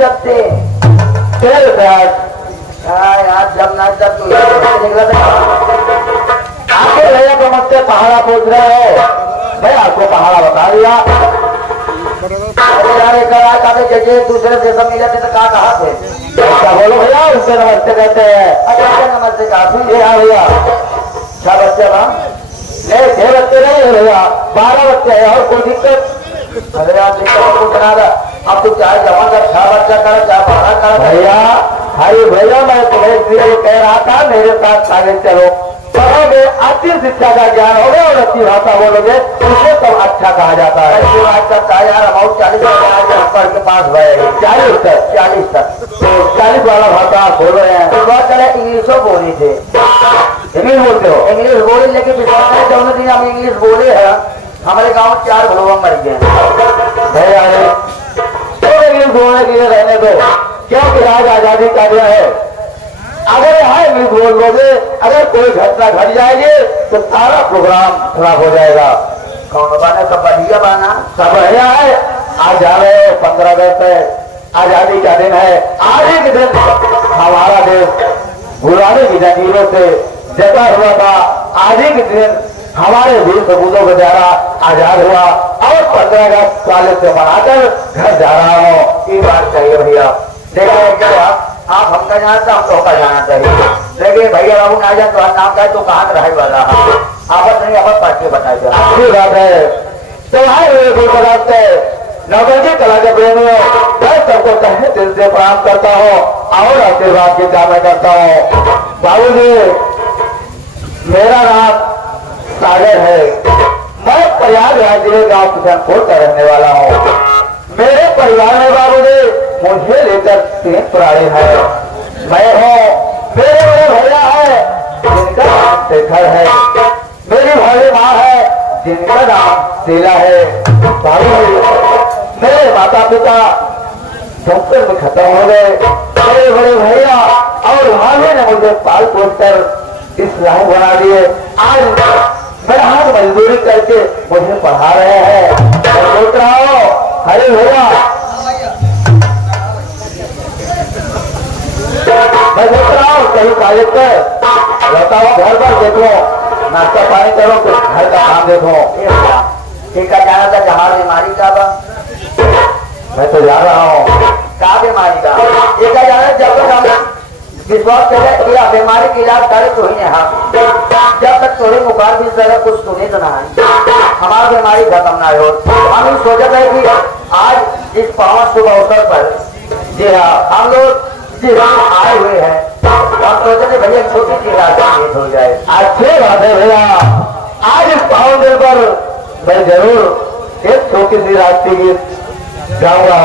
सकते चल यार जब ना जब तो निकला था आपके भैया को मुझसे पहाड़ा पूछ रहे हो। मैं आपको पहाड़ा बता दिया। अरे यार जैसे दूसरे से सब मिले थे तो कहा थे क्या बोलो भैया, उससे नमस्ते कहते हैं। अच्छा नमस्ते काफी ये हाँ भैया, 6 बच्चे ना नहीं 6 बच्चे नहीं है भैया, 12 बच्चे हैं। और कोई दिक्कत? अरे यार पूछना था अब तो चाहे जमा का 6 बच्चा करा चाहे 12 करा भैया। अरे भैया मैं तुम्हें इसलिए कह रहा था मेरे साथ आगे चलो, पढ़ोगे अच्छी शिक्षा का ज्ञान होगा और अच्छी भाषा बोलोगे, उसे तो अच्छा कहा जाता है। ऐसी बात करता है यार अमाउंट 40 के पास भरेगी 40 तक 40 तक तो 40 वाला भाषा आप बोल रहे हैं। इस बात चले इंग्लिशो बोली थे इंग्लिश बोलते हो? इंग्लिश बोली लेकिन विश्वास नहीं दोनों दिन हम इंग्लिश बोले हैं हमारे गांव में 4 लोग मर गए भैया तो इंग्लिश बोलने के लिए रहने दो, क्योंकि आज आजादी का दिन है। अगर यहाँ इंग्लिश बोल लोगे, अगर कोई घटना घट जाएगी तो सारा प्रोग्राम खराब हो जाएगा। कौन बाना सब बढ़िया बाना सब भैया है, आज जा रहे हो 15 अगस्त है, आजादी का दिन है। आज ही के दिन हमारा देश गुलामी की जंजीरों से जता हुआ था। आज ही के दिन हमारे वीर सपूतों के द्वारा आजाद हुआ और 15 अगस्त वाले से मनाकर घर जा रहा हूँ। ये बात चाहिए भैया देखिए आप हमका जाना था हम तो का जाना चाहिए लेकिन भैया बाबू ना जाए तो नाम का तो कहाँ रहे वाला आपस नहीं आपस पार्टी बताइए अच्छी बात है। तो नौकरी कला के प्रेमियों, मैं सबको तहे दिल से प्रणाम करता हूँ और आशीर्वाद की कामना करता हूँ। बाबूजी मेरा नाम सागर है, मैं प्रयागराज जिले गांव किशनपुर का रहने वाला हूँ। मेरे परिवार में बाबूजी मुझे लेकर 3 प्राणी है। मैं हूँ, मेरे बड़े भैया है जिनका नाम शेखर है, मेरी भाई माँ है जिनका नाम शीला है। बाबूजी मेरे माता पिता डॉक्टर में खत्म हो गए, मेरे बड़े भैया और भाभी ने मुझे पाल पोस कर इस लायक बना दिए। आज मेरा हाथ मजदूरी करके मुझे पढ़ा रहे हैं। मैं सोच रहा हूँ अरे भैया मैं सोच रहा हूँ कहीं कॉलेज पर रहता हूँ, घर पर देखो नाश्ता पानी करो, कुछ घर का काम देखो। ठीक है जाना था जहाँ बीमारी का बा मैं तो जा रहा हूँ। का बीमारी का एक जाना जब तक हम विश्वास करें या बीमारी का इलाज करे तो ही नहीं हम जब तक थोड़ी मुखार भी जरा कुछ सुने तो ना हमारा बीमारी खत्म ना हो। हम ये सोचा था कि आज इस पावन शुभ अवसर पर जी हाँ हम लोग जी हाँ आए हुए हैं और सोचे थे भैया छोटी सी रात हो जाए। अच्छी बात है भैया, आज इस पावन दिन पर मैं जरूर एक छोटी सी राष्ट्रीय गीत गाऊंगा।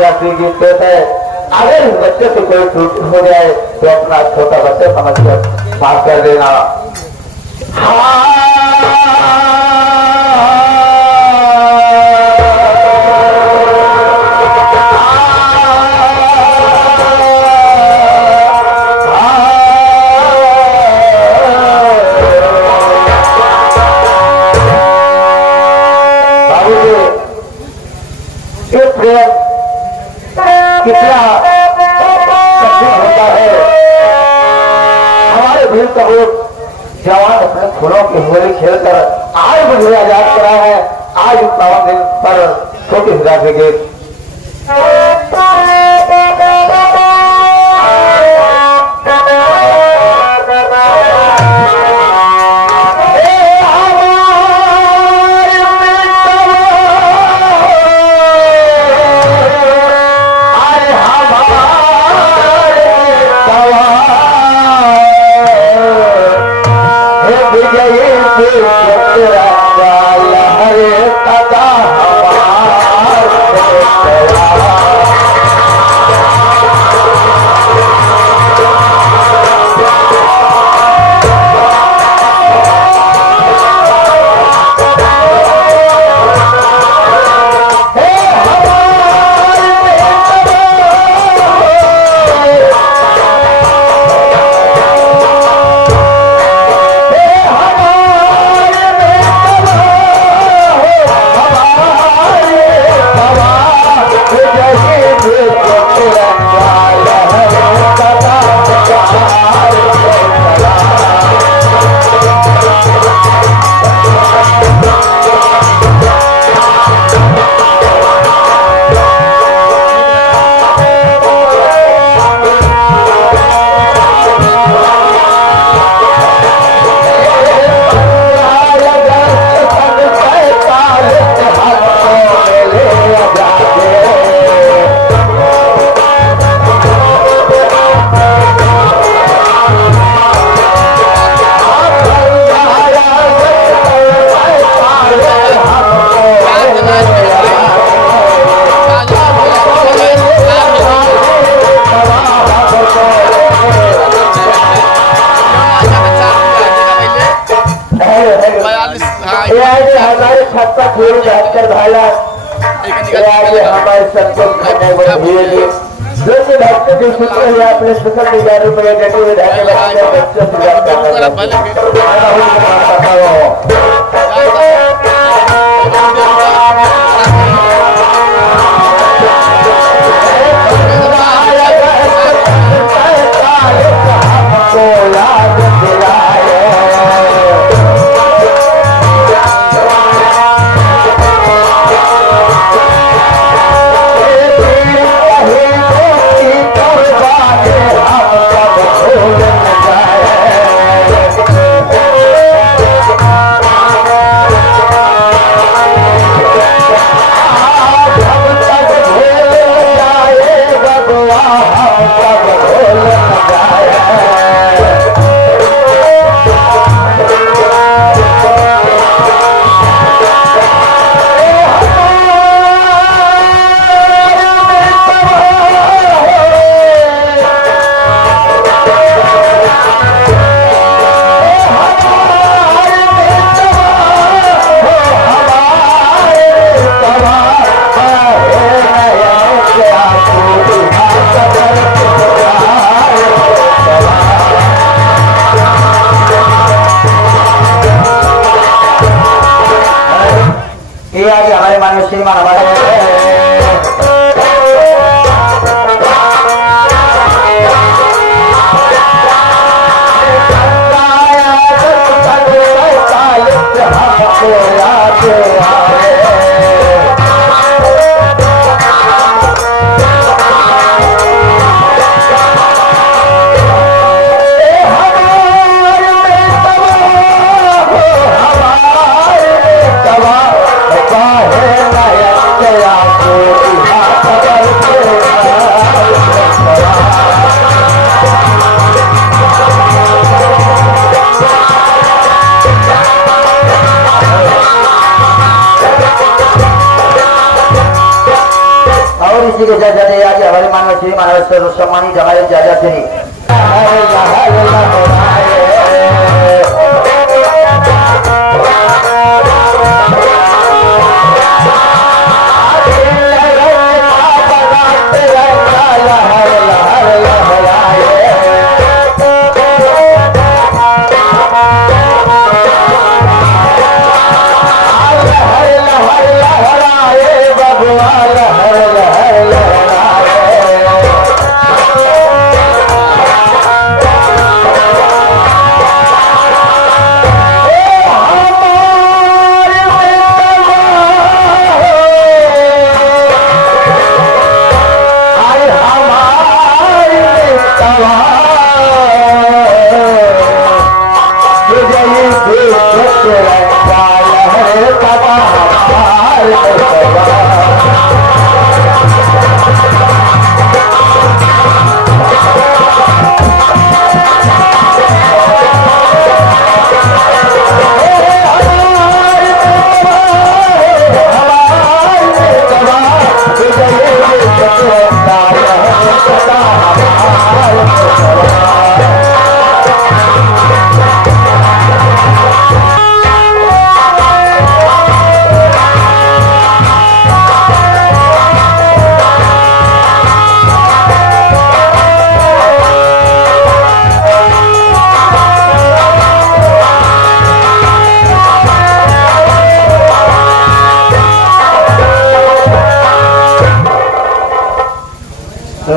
राष्ट्रीय गीत कहते हैं, अगर इस बच्चे से कोई त्रुटि हो जाए तो अपना छोटा बच्चा समझकर माफ कर देना। कितना कठिन होता है। हमारे वीर सपूत जवान अपने खूनों की होली खेलकर आज मुझे आजाद करा है। आज इस पावन दिन पर छोटी सी राशि गीत हरे सदा हमारे संतोष करने को धीरे धीरे जो कि भक्त के सूत्र है अपने सुखल 1000 रुपये देते हुए ढाके बच्चे बच्चों से हमारे मानव श्रीमान हमारे इसी के जज जाते कि हमारे मानव श्री मानव सम्मानित हमारे जाजा श्री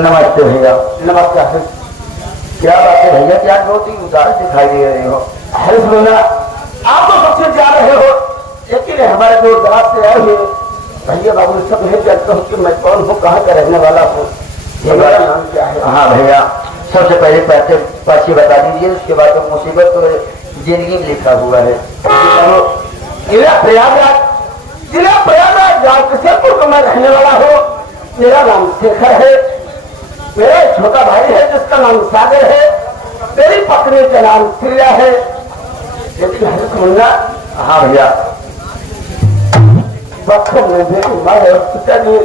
नमस्ते भैया। नमस्कार। क्या बात है भैया, क्या बहुत ही उदास दिखाई दे रहे हो? अरे सुना, आप तो सबसे जा रहे हो, लेकिन हमारे जो उदास से आए हुए भैया बाबू सब नहीं जानते हो कि मैं कौन हूँ, कहाँ का रहने वाला हूँ, मेरा नाम क्या है? हाँ भैया, सबसे पहले पर्ची बता दीजिए, उसके बाद तो मुसीबत तो जिंदगी में लिखा हुआ है। जिला प्रयागराज राजकिशनपुर का मैं रहने वाला हूँ। मेरा नाम शेखर है। मेरा एक छोटा भाई है जिसका नाम सागर है। मेरी पत्नी का नाम प्रिया है। लेकिन हरित मुन्ना, हाँ भैया, बच्चों में मेरी माँ है और पिताजी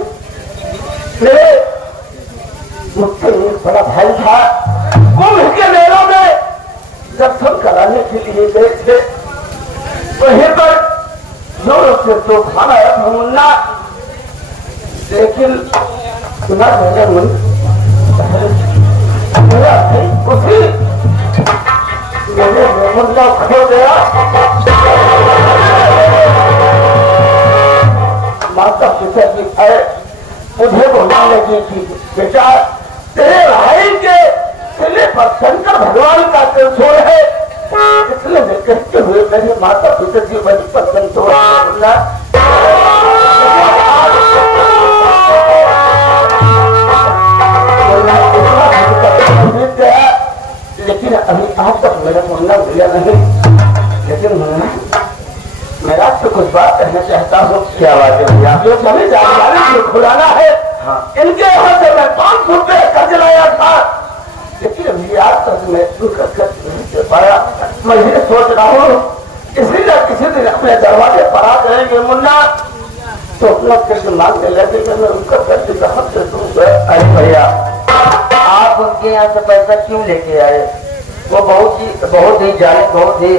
मेरे मुझसे एक बड़ा भाई था। कुंभ के मेलों में दर्शन कराने के लिए गए थे, वहीं पर जोरों से तो खाना आया था मुन्ना। लेकिन सुना मेरे मन मेरा उसी मेरे मुन्ना खो गया। माता पिता की मुझे बोलने लगी थी बेटा तेरे भाई के सिले पर शंकर भगवान का त्रिशूल है, इसलिए मैं कहते हुए मेरे माता पिता जी बड़ी पसंद हो लेकिन अभी आज तक मेरा मुन्ना मिला नहीं। लेकिन मुन्ना मैं आपसे कुछ बात कहना चाहता हूँ। क्या बात है भैया? जो सभी जानकारी को खुलाना है, हाँ। इनके यहाँ से मैं 500 रुपये कर्ज लाया था, लेकिन अभी आज तक मैं नहीं दे पाया। मैं ये सोच रहा हूँ इसीलिए किसी दिन अपने दरवाजे पर आ जाएंगे मुन्ना तो अपना कर्ज मांगने लगेगा, मैं उनका कर्ज कहाँ से दूंगा। अरे भैया आप उनके यहाँ से पैसा क्यों लेके आए? वो बहुत ही जालिम, बहुत ही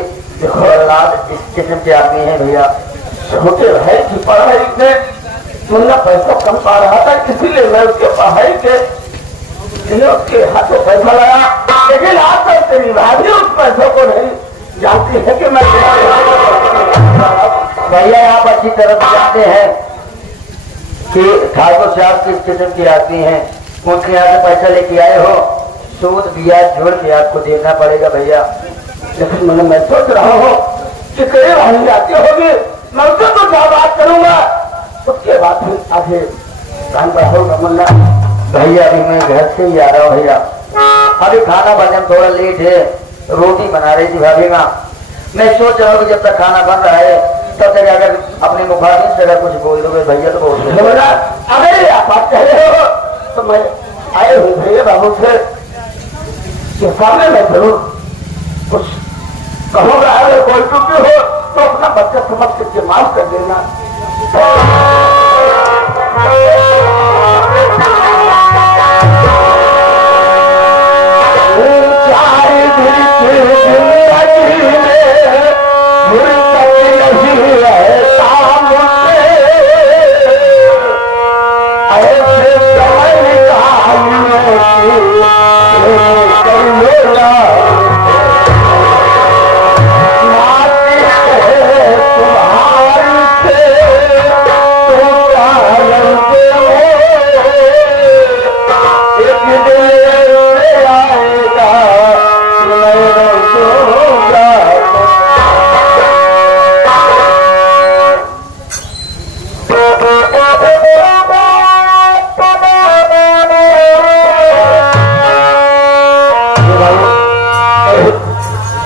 औलाद इस किस्म के आदमी हैं भैया। छोटे भाई की पढ़ाई में मुन्ना पैसा कम पा रहा था, इसीलिए मैं उसके पढ़ाई के उसके हाथों पैसा लाया। लेकिन आज तक तेरी भाभी उस पैसों को नहीं जानती है कि मैं भैया आप अच्छी तरह से जानते हैं कि ठाकुर साहब किस किस्म के आदमी हैं। उनके यहाँ से पैसा लेके आए हो, सूद ब्याज जोड़ के आपको देना पड़ेगा भैया। लेकिन मैं सोच रहा हूँ कि कई भाई आती होगी, मैं उससे तो क्या बात करूंगा, उसके बाद फिर आगे काम पर होगा। मुन्ना भैया अभी मैं घर से ही आ रहा हूँ भैया। अभी खाना बनने में थोड़ा लेट है, रोटी बना रही थी भाभी माँ। मैं सोच रहा हूँ कि जब तक खाना बन रहा है तब तक अगर अपने मुखातिब से अगर कुछ बोल दोगे भैया तो बोल दो। अगर आप बात कह रहे हो तो मैं आए हूँ भैया बाबू से के सामने मैं जरूर कुछ कहूँगा। अगर कोई टूटी हो तो अपना बच्चा समझ करके माफ कर देना।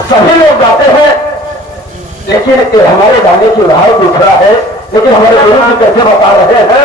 सभी लोग गाते हैं, लेकिन हमारे गाने की उदाहरण दूसरा है। लेकिन हमारे गुरु जी कैसे बता रहे हैं,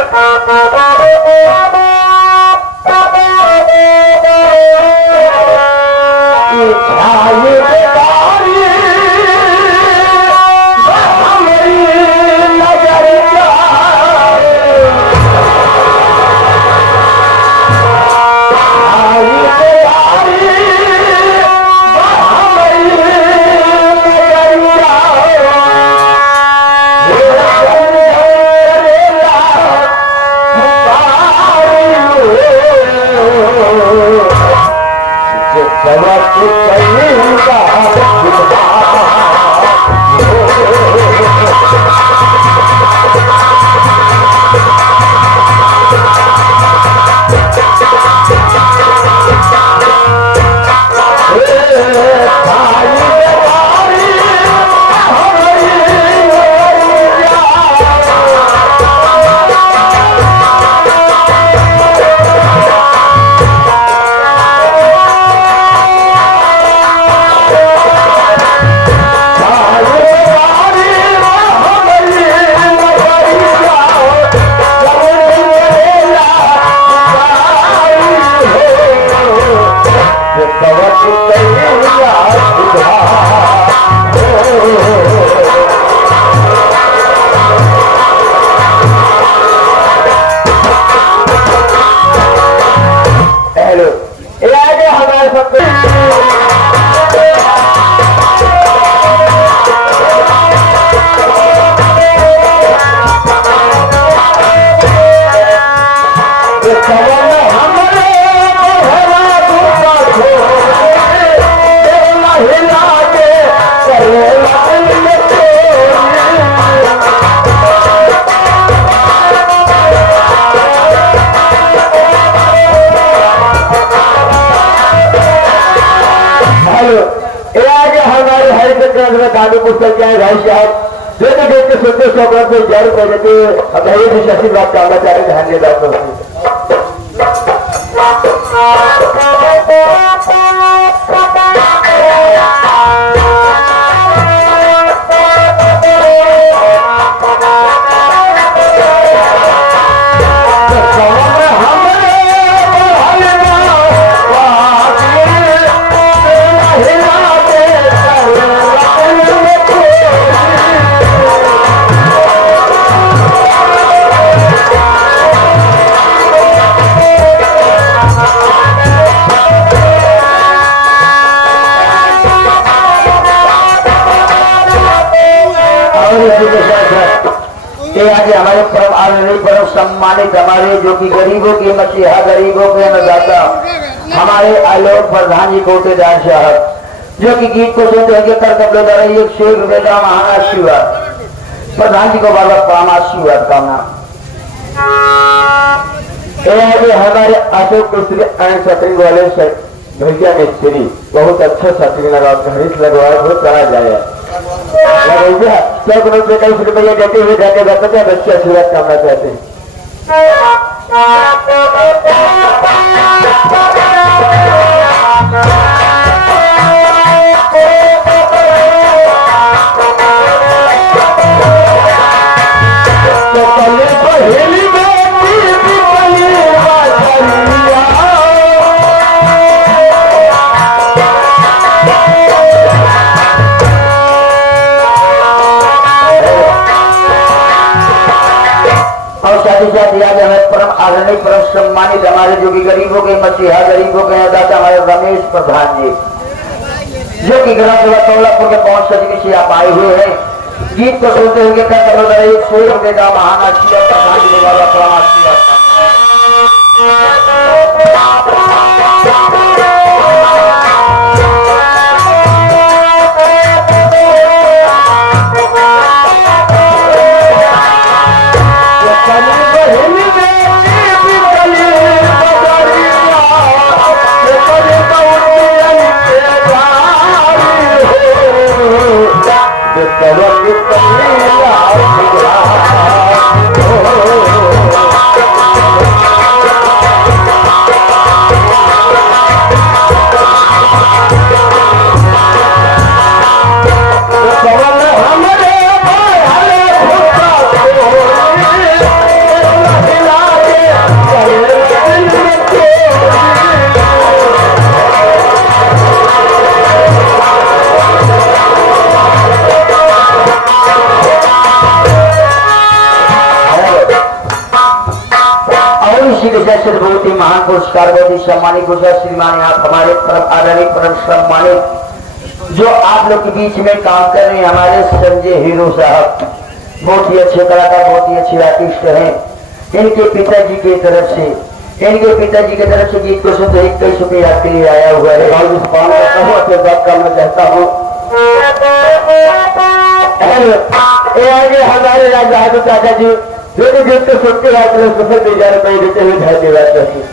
हमारे हरिचंद्र कानून पुस्तक क्या है भाई साहब देखते देखते सुनते सौकत से जरूर कर देते अब शशि बात करना चाह रहे ध्यान दिए डॉक्टर आज हमारे परम आदरणीय परम सम्मानित हमारे जो कि गरीबों के मसीहा गरीबों के अन्नदाता हमारे आलोक प्रधान जी कोटेदार साहब जो कि गीत को सुनते हैं कर कपड़े द्वारा ₹100 का महान आशीर्वाद प्रधान जी को बार बार प्रणाम आशीर्वाद कामना। हमारे अशोक मिस्त्री एंड शटरिंग वाले भैया मिस्त्री बहुत अच्छा शटरिंग लगा लगवाया बहुत करा जाए ₹100 देते हुए जाके बच्चे बच्चे आशीर्वाद करना चाहते हैं। परम आदरणीय परम सम्मानित हमारे जो कि गरीबों के मसीहा गरीबों के दाता हमारे रमेश प्रधान जी जो कि ग्राम सभा कौलापुर के पहुंच सदी से आप आए हुए हैं गीत को सुनते हुए ₹100 का महान आशीर्वाद प्रधान जी द्वारा प्रणाम आशीर्वाद। बहुत ही महान पुरस्कार बहुत ही सम्मानित पुरस्कार श्रीमान आप हमारे परम आदरणीय परम सम्मानित जो आप लोग के बीच में काम कर रहे हैं हमारे संजय हीरो साहब बहुत ही अच्छे कलाकार बहुत ही अच्छे आर्टिस्ट हैं इनके पिताजी की तरफ से गीत को सुनते ₹21 आपके लिए आया हुआ है और इस बात करना चाहता हूँ हमारे राजा चाचा जी जो गीत को सुनते हैं ₹50,000 देते हुए धन्यवाद करते हैं।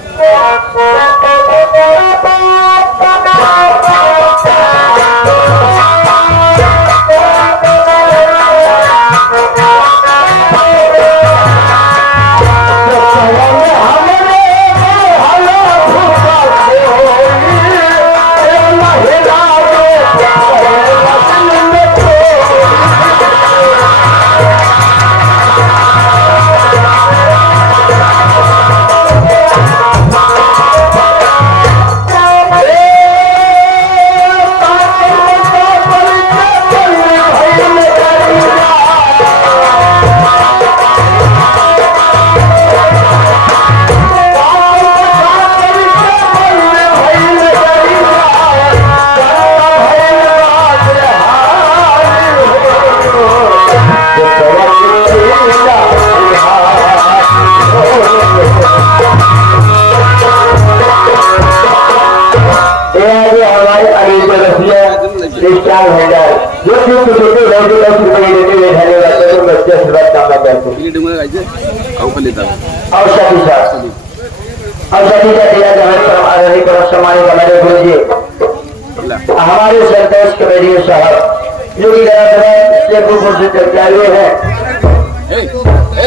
बहुत रुपये देते हुए धन्यवाद करते हुए बच्चे आशीर्वाद कामना करते हैं। और सभी का दिया हमारे सम्मानित हमारे गुरु जी हमारे संतोष कमेटी साहब जो कि शेखपुर से चलते हुए हैं।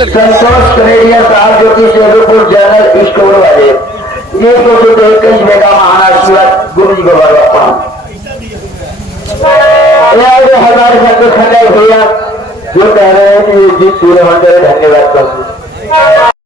संतोष कमेडियन साहब जो कि शेखपुर जनरल स्टोर वाले ये तो कई जगह महाआशीर्वाद गुरु जी को बरपा हमारे संतोष खंडा भैया जो कह रहे हैं कि जी पूरे मंदिर धन्यवाद करते